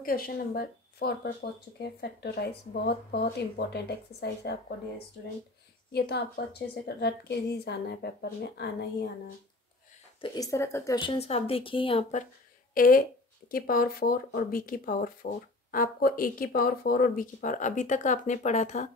Question number 4 पर पहुंच चुके हैं। फैक्टराइज बहुत बहुत इंपॉर्टेंट एक्सरसाइज है आपको डियर स्टूडेंट। ये तो आपको अच्छे से रट के ही जाना है, पेपर में आना ही आना है। तो इस तरह का क्वेश्चन आप देखिए यहाँ पर a की पावर 4 और b की पावर 4। आपको a की पावर 4 और b की पावर, अभी तक आपने पढ़ा था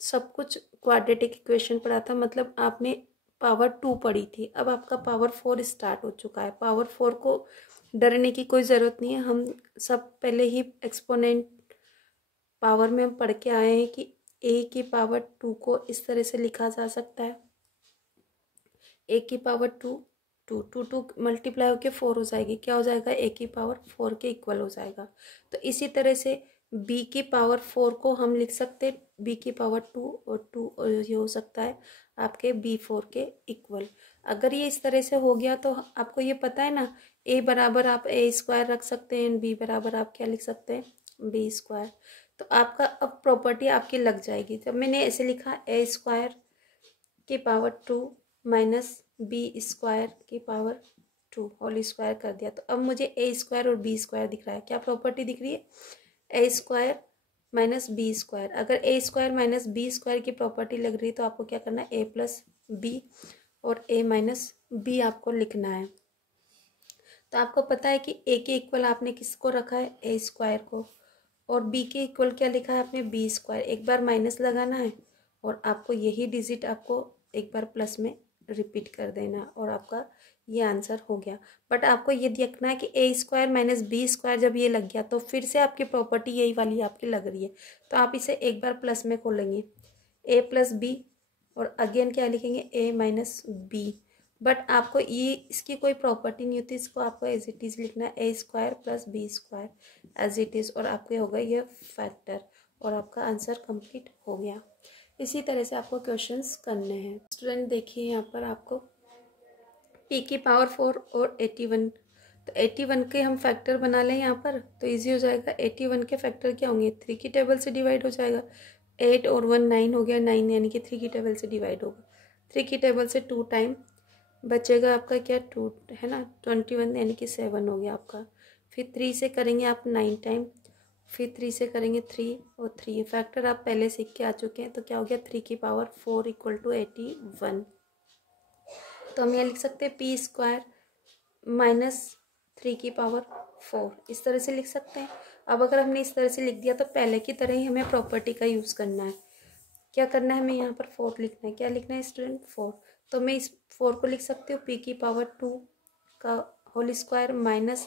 सब कुछ क्वाड्रेटिक इक्वेशन पढ़ा था, मतलब आपने पावर 2 पढ़ी थी। अब आपका पावर 4 स्टार्ट हो चुका है। पावर 4 को डरने की कोई ज़रूरत नहीं है। हम सब पहले ही एक्सपोनेंट पावर में हम पढ़ के आए हैं कि a की पावर 2 को इस तरह से लिखा जा सकता है। a की पावर 2 2 मल्टीप्लाई होकर 4 हो जाएगी। क्या हो जाएगा? a की पावर 4 के इक्वल हो जाएगा। तो इसी तरह से b की पावर 4 को हम लिख सकते हैं b की पावर 2 और 2 ये हो सकता है आपके b4 के इक्वल। अगर ये इस तरह से हो गया तो आपको ये पता है ना, a बराबर आप a स्क्वायर रख सकते हैं, b बराबर आप क्या लिख सकते हैं? b square. तो आपका अब प्रॉपर्टी आपकी लग जाएगी। जब मैंने ऐसे लिखा a स्क्वायर की पावर 2 माइनस बी स्क्वायर की पावर 2 होल स्क्वायर कर दिया, तो अब मुझे ए स्क्वायर और बी स्क्वायर दिख रहा है। क्या प्रॉपर्टी दिख रही है? A square minus B square. अगर ए स्क्वायर माइनस बी स्क्वायर की प्रॉपर्टी लग रही है तो आपको क्या करना है? ए प्लस बी और ए माइनस बी आपको लिखना है। तो आपको पता है कि ए के इक्वल आपने किसको रखा है? ए स्क्वायर को। और बी के इक्वल क्या लिखा है आपने? B square. एक बार माइनस लगाना है और आपको यही डिजिट आपको एक बार प्लस में रिपीट कर देना और आपका ये आंसर हो गया। बट आपको ये देखना है कि ए स्क्वायर माइनस बी स्क्वायर जब ये लग गया तो फिर से आपकी प्रॉपर्टी यही वाली आपकी लग रही है। तो आप इसे एक बार प्लस में खोलेंगे ए प्लस बी और अगेन क्या लिखेंगे? ए माइनस बी। बट आपको ये इसकी कोई प्रॉपर्टी नहीं होती, इसको आपको एज इट इज़ लिखना है A square plus B square as it is, और आपके हो गए ये फैक्टर और आपका आंसर कंप्लीट हो गया। इसी तरह से आपको क्वेश्चंस करने हैं। स्टूडेंट देखिए यहाँ पर आपको p की पावर 4 और 81, तो 81 के हम फैक्टर बना लें यहाँ पर तो इजी हो जाएगा। 81 के फैक्टर क्या होंगे? 3 की टेबल से डिवाइड हो जाएगा। 8 और 1 9 हो गया, 9 यानी कि 3 की टेबल से डिवाइड होगा। 3 की टेबल से 2 टाइम बचेगा आपका क्या? 2 है ना, 21 यानी कि 7 हो गया आपका। फिर 3 से करेंगे आप 9 टाइम, फिर 3 से करेंगे 3 और 3 फैक्टर आप पहले सीख के आ चुके हैं। तो क्या हो गया? 3 की पावर 4 इक्वल टू 81। तो हम यहाँ लिख सकते हैं पी स्क्वायर माइनस 3 की पावर 4, इस तरह से लिख सकते हैं। अब अगर हमने इस तरह से लिख दिया तो पहले की तरह ही हमें प्रॉपर्टी का यूज़ करना है। क्या करना है? हमें यहाँ पर 4 लिखना है। क्या लिखना है स्टूडेंट? 4। तो मैं इस 4 को लिख सकती हूँ पी की पावर 2 का होल स्क्वायर माइनस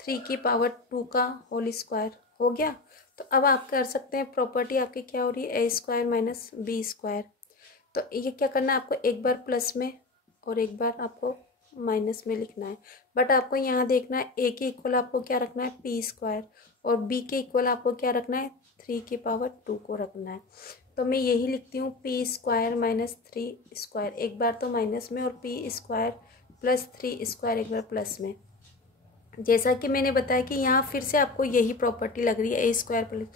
3 की पावर 2 का होल स्क्वायर हो गया। तो अब आप कर सकते हैं प्रॉपर्टी आपकी क्या हो रही है? A square minus B square. तो ये क्या करना है आपको? एक बार प्लस में और एक बार आपको माइनस में लिखना है। बट आपको यहाँ देखना है ए के इक्वल आपको क्या रखना है? पी स्क्वायर, और बी के इक्वल आपको क्या रखना है? 3 की पावर 2 को रखना है। तो मैं यही लिखती हूँ पी स्क्वायर माइनस 3 स्क्वायर, एक बार तो माइनस में, और पी स्क्वायर प्लस 3 स्क्वायर एक बार प्लस में। जैसा कि मैंने बताया कि यहाँ फिर से आपको यही प्रॉपर्टी लग रही है ए स्क्वायर प्लस,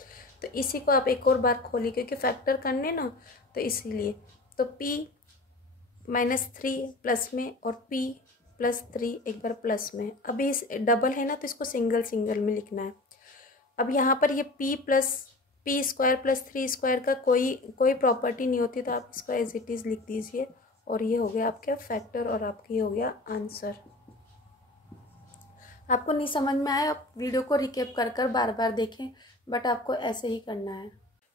तो इसी को आप एक और बार खोलिए क्योंकि फैक्टर करने ना, तो इसीलिए। तो p माइनस 3 प्लस में और p प्लस 3 एक बार प्लस में। अभी इस डबल है ना तो इसको सिंगल सिंगल में लिखना है। अब यहाँ पर ये p स्क्वायर प्लस 3 स्क्वायर का कोई प्रॉपर्टी नहीं होती, तो आप इसको एज इट इज़ लिख दीजिए और ये हो गया आपका फैक्टर और आपकी हो गया आंसर। आपको नहीं समझ में आया, आप वीडियो को रिकेप कर कर बार बार देखें, बट आपको ऐसे ही करना है।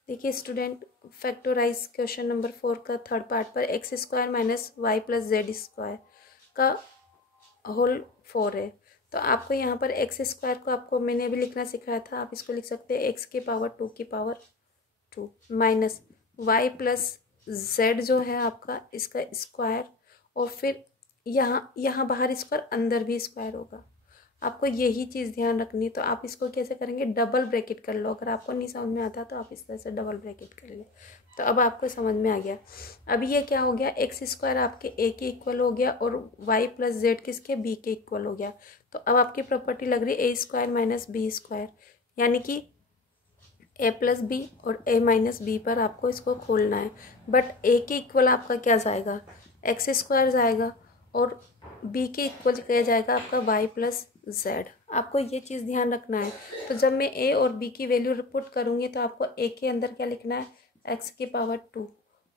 देखिए स्टूडेंट, फैक्टराइज क्वेश्चन नंबर 4 का थर्ड पार्ट पर x square minus y plus z square का होल 4 है। तो आपको यहाँ पर एक्स स्क्वायर को आपको मैंने अभी लिखना सिखाया था, आप इसको लिख सकते हैं एक्स की पावर 2 की power 2 minus y plus z जो है आपका इसका स्क्वायर, और फिर यहाँ बाहर स्क्वायर अंदर भी स्क्वायर होगा। आपको यही चीज़ ध्यान रखनी। तो आप इसको कैसे करेंगे? डबल ब्रैकेट कर लो। अगर आपको नहीं समझ में आता तो आप इस तरह से डबल ब्रैकेट कर ले। तो अब आपको समझ में आ गया। अभी ये क्या हो गया? एक्स स्क्वायर आपके ए के इक्वल हो गया और वाई प्लस जेड किसके? बी के इक्वल हो गया। तो अब आपकी प्रॉपर्टी लग रही है A square minus B square, यानी कि ए प्लस बी और ए माइनस बी पर आपको इसको खोलना है। बट ए के इक्वल आपका क्या जाएगा? एक्स स्क्वायर जाएगा, और बी के इक्वल क्या जाएगा? आपका वाई प्लस जेड। आपको ये चीज़ ध्यान रखना है। तो जब मैं ए और बी की वैल्यू पुट करूँगी तो आपको ए के अंदर क्या लिखना है, एक्स की पावर 2,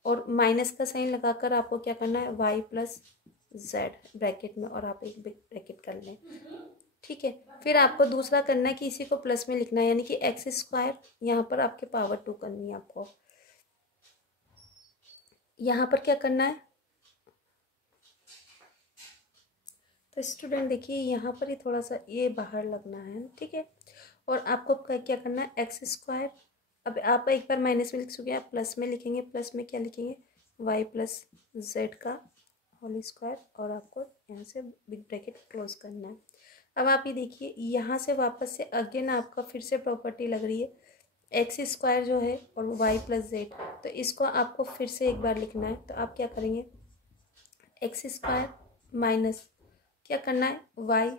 और माइनस का साइन लगाकर आपको क्या करना है, वाई प्लस जेड ब्रैकेट में, और आप एक बिग ब्रैकेट कर लें। ठीक है, फिर आपको दूसरा करना है कि इसी को प्लस में लिखना है, यानी कि एक्स स्क्वायर यहाँ पर आपके पावर 2 करनी है आपको। यहाँ पर क्या करना है, तो स्टूडेंट देखिए यहाँ पर ही थोड़ा सा ये बाहर लगना है, ठीक है। और आपको क्या करना है, एक्स स्क्वायर, अब आप एक बार माइनस में लिख चुके हैं, आप प्लस में लिखेंगे, प्लस में क्या लिखेंगे, वाई प्लस जेड का होल स्क्वायर, और आपको यहाँ से बिग ब्रैकेट क्लोज करना है। अब आप ये देखिए यहाँ से वापस से अगेन आपका फिर से प्रॉपर्टी लग रही है, एक्स स्क्वायर जो है और वाई प्लस जेड, तो इसको आपको फिर से एक बार लिखना है। तो आप क्या करेंगे, एक्स स्क्वायर माइनस क्या करना है, वाई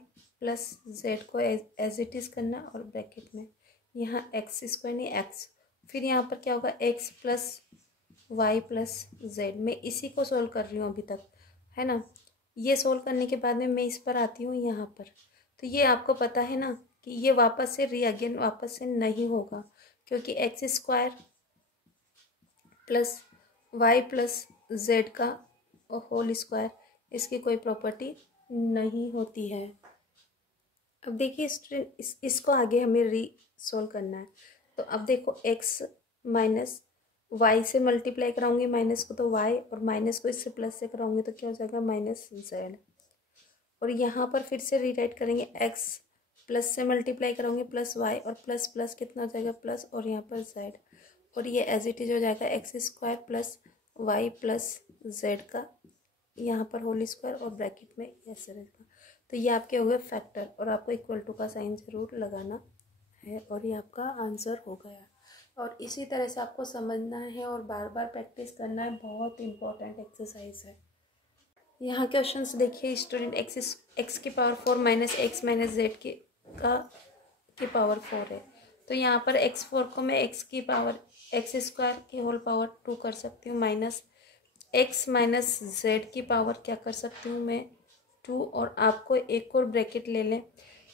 प्लस जेड को एज इट इज़ करना, और ब्रैकेट में यहाँ एक्स स्क्वायर नहीं एक्स, फिर यहाँ पर क्या होगा, x plus y plus z. मैं इसी को सोल्व कर रही हूँ अभी तक, है ना। ये सोल्व करने के बाद में मैं इस पर आती हूँ यहाँ पर। तो ये आपको पता है ना कि ये वापस से रीअगेन वापस से नहीं होगा, क्योंकि x square plus y plus z का होल स्क्वायर, इसकी कोई प्रॉपर्टी नहीं होती है। अब देखिए स्टूडेंट इसको आगे हमें सोल्व करना है। तो अब देखो एक्स माइनस वाई से मल्टीप्लाई कराऊंगी माइनस को तो वाई, और माइनस को इससे प्लस से कराऊंगी तो क्या हो जाएगा, माइनस जेड। और यहाँ पर फिर से रीराइट करेंगे, एक्स प्लस से मल्टीप्लाई कराऊंगी प्लस वाई, और प्लस प्लस कितना हो जाएगा प्लस, और यहाँ पर जेड, और ये एज इट इज हो जाएगा x square plus y plus z का यहाँ पर होल स्क्वायर और ब्रैकेट में ऐसे रहेगा। तो ये आपके हो गए फैक्टर, और आपको इक्वल टू का साइन जरूर लगाना है, और ये आपका आंसर हो गया। और इसी तरह से आपको समझना है और बार बार प्रैक्टिस करना है, बहुत इंपॉर्टेंट एक्सरसाइज है। यहाँ क्वेश्चंस देखिए स्टूडेंट, एक्स की power 4 minus x minus Z की पावर 4 है। तो यहाँ पर x4 को मैं x की पावर एक्स स्क्वायर की होल पावर 2 कर सकती हूँ, माइनस x माइनस जेड की पावर क्या कर सकती हूँ मैं 2, और आपको एक और ब्रैकेट ले लें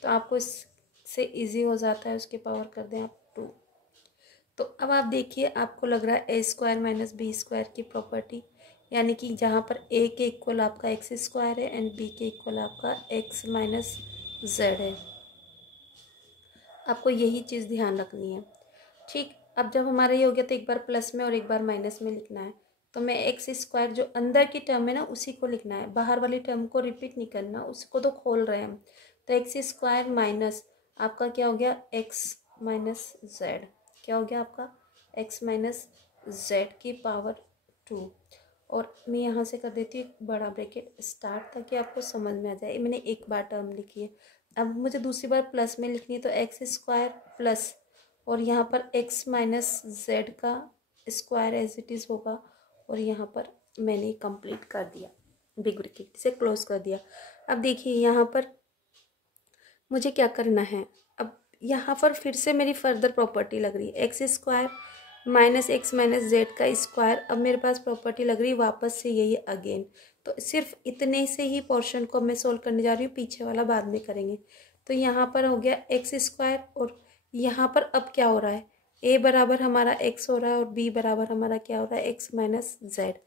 तो आपको इससे इजी हो जाता है, उसकी पावर कर दें आप 2। तो अब आप देखिए आपको लग रहा है A square minus B square की प्रॉपर्टी, यानी कि जहाँ पर ए के इक्वल आपका एक्स स्क्वायर है एंड बी के इक्वल आपका एक्स माइनस जेड है। आपको यही चीज़ ध्यान रखनी है, ठीक। अब जब हमारा ये हो गया तो एक बार प्लस में और एक बार माइनस में लिखना है। तो मैं एक्स स्क्वायर जो अंदर की टर्म है ना उसी को लिखना है, बाहर वाली टर्म को रिपीट नहीं करना, उसको तो खोल रहे हैं हम। तो एक्स स्क्वायर माइनस आपका क्या हो गया, एक्स माइनस जेड, क्या हो गया आपका एक्स माइनस जेड की पावर 2। और मैं यहाँ से कर देती हूँ बड़ा ब्रैकेट स्टार्ट, ताकि आपको समझ में आ जाए। मैंने एक बार टर्म लिखी है, अब मुझे दूसरी बार प्लस में लिखनी है, तो एक्स स्क्वायर प्लस और यहाँ पर एक्स माइनस जेड का स्क्वायर एज इट इज़ होगा, और यहाँ पर मैंने कंप्लीट कर दिया, बिग ब्रैकेट से क्लोज कर दिया। अब देखिए यहाँ पर मुझे क्या करना है, अब यहाँ पर फिर से मेरी फर्दर प्रॉपर्टी लग रही है, x square minus x minus Z का स्क्वायर। अब मेरे पास प्रॉपर्टी लग रही है वापस से यही अगेन, तो सिर्फ इतने से ही पोर्शन को मैं सोल्व करने जा रही हूँ, पीछे वाला बाद में करेंगे। तो यहाँ पर हो गया एक्स स्क्वायर, और यहाँ पर अब क्या हो रहा है, ए बराबर हमारा एक्स हो रहा है और बी बराबर हमारा क्या हो रहा है, एक्स माइनस जेड।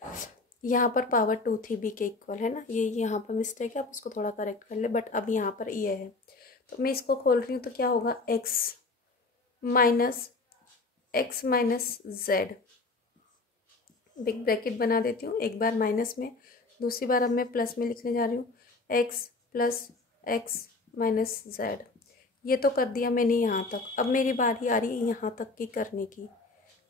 यहाँ पर पावर 2 थी बी के इक्वल, है ना, ये यहाँ पर मिस्टेक है, आप इसको थोड़ा करेक्ट कर ले, बट अब यहाँ पर ये है। तो मैं इसको खोल रही हूँ तो क्या होगा, x minus Z, big bracket बना देती हूँ, एक बार माइनस में, दूसरी बार अब मैं प्लस में लिखने जा रही हूँ, x plus x minus Z. ये तो कर दिया मैंने यहाँ तक। अब मेरी बारी आ रही है यहाँ तक की करने की,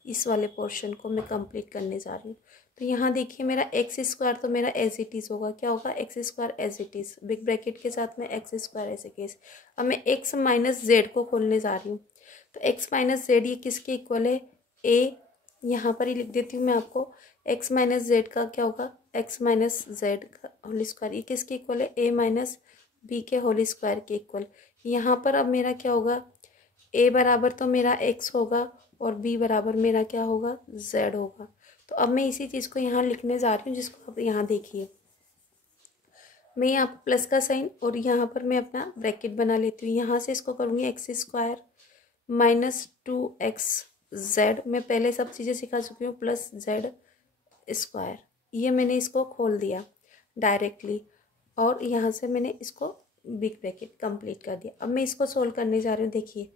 इस वाले पोर्शन को मैं कंप्लीट करने जा रही हूँ। तो यहाँ देखिए मेरा एक्स स्क्वायर तो मेरा एज इट इज़ होगा, क्या होगा, x square as it is, big bracket के साथ में x square as it is. अब मैं एक्स माइनस जेड को खोलने जा रही हूँ, तो एक्स माइनस जेड ये किसके इक्वल है, ए, यहाँ पर ही लिख देती हूँ मैं आपको, एक्स माइनस जेड का क्या होगा, एक्स माइनस जेड का होल स्क्वायर, ये किसके इक्वल है, ए माइनस बी के होल स्क्वायर के इक्वल। यहाँ पर अब मेरा क्या होगा, ए बराबर तो मेरा एक्स होगा और बी बराबर मेरा क्या होगा, जेड होगा। तो अब मैं इसी चीज़ को यहाँ लिखने जा रही हूँ, जिसको अब यहाँ देखिए, मैं यहाँ पर प्लस का साइन और यहाँ पर मैं अपना ब्रैकेट बना लेती हूँ। यहाँ से इसको करूँगी एक्स स्क्वायर माइनस 2xz। मैं पहले सब चीज़ें सिखा चुकी हूँ, प्लस जेड स्क्वायर। ये मैंने इसको खोल दिया डायरेक्टली और यहाँ से मैंने इसको बिग ब्रैकेट कंप्लीट कर दिया। अब मैं इसको सोल्व करने जा रही हूँ। देखिए,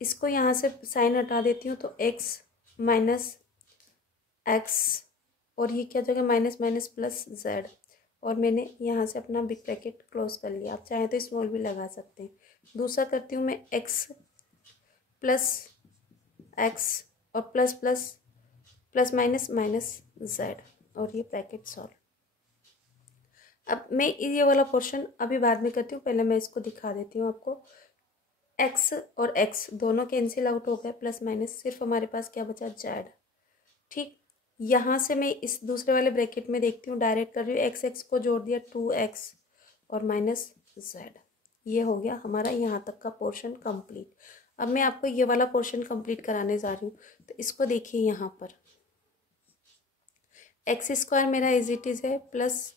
इसको यहाँ से साइन हटा देती हूँ तो x माइनस एक्स और ये क्या जगह माइनस माइनस प्लस जेड, और मैंने यहाँ से अपना बिग ब्रैकेट क्लोज कर लिया। आप चाहें तो स्मॉल भी लगा सकते हैं। दूसरा करती हूँ मैं x प्लस एक्स और plus plus plus minus minus Z, और ये ब्रैकेट सॉल्व। अब मैं ये वाला पोर्शन अभी बाद में करती हूँ, पहले मैं इसको दिखा देती हूँ आपको। x और x दोनों कैंसिल आउट हो गए, प्लस माइनस सिर्फ हमारे पास क्या बचा, जेड। ठीक, यहाँ से मैं इस दूसरे वाले ब्रैकेट में देखती हूँ, डायरेक्ट कर रही हूँ, एक्स एक्स को जोड़ दिया 2x और माइनस जेड। ये हो गया हमारा यहाँ तक का पोर्शन कंप्लीट। अब मैं आपको ये वाला पोर्शन कंप्लीट कराने जा रही हूँ। तो इसको देखिए, यहाँ पर एक्स स्क्वायर मेरा एज इट इज़ है, plus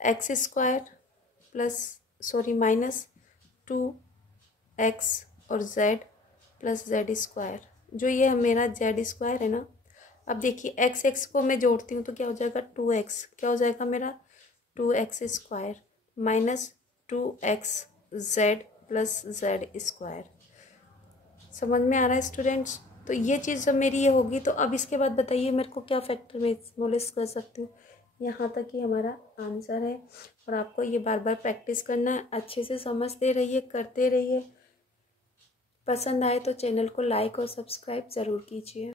x square plus minus 2x और z प्लस जेड स्क्वायर, जो ये मेरा जेड स्क्वायर है ना। अब देखिए, एक्स एक्स को मैं जोड़ती हूँ तो क्या हो जाएगा, 2x, क्या हो जाएगा मेरा 2x square minus 2xz plus z square. समझ में आ रहा है स्टूडेंट्स? तो ये चीज़ जब मेरी ये होगी तो अब इसके बाद बताइए मेरे को क्या फैक्टर में नॉलेज कर सकती हूँ। यहाँ तक ही हमारा आंसर है, और आपको ये बार बार प्रैक्टिस करना है। अच्छे से समझते रहिए, करते रहिए। पसंद आए तो चैनल को लाइक और सब्सक्राइब ज़रूर कीजिए।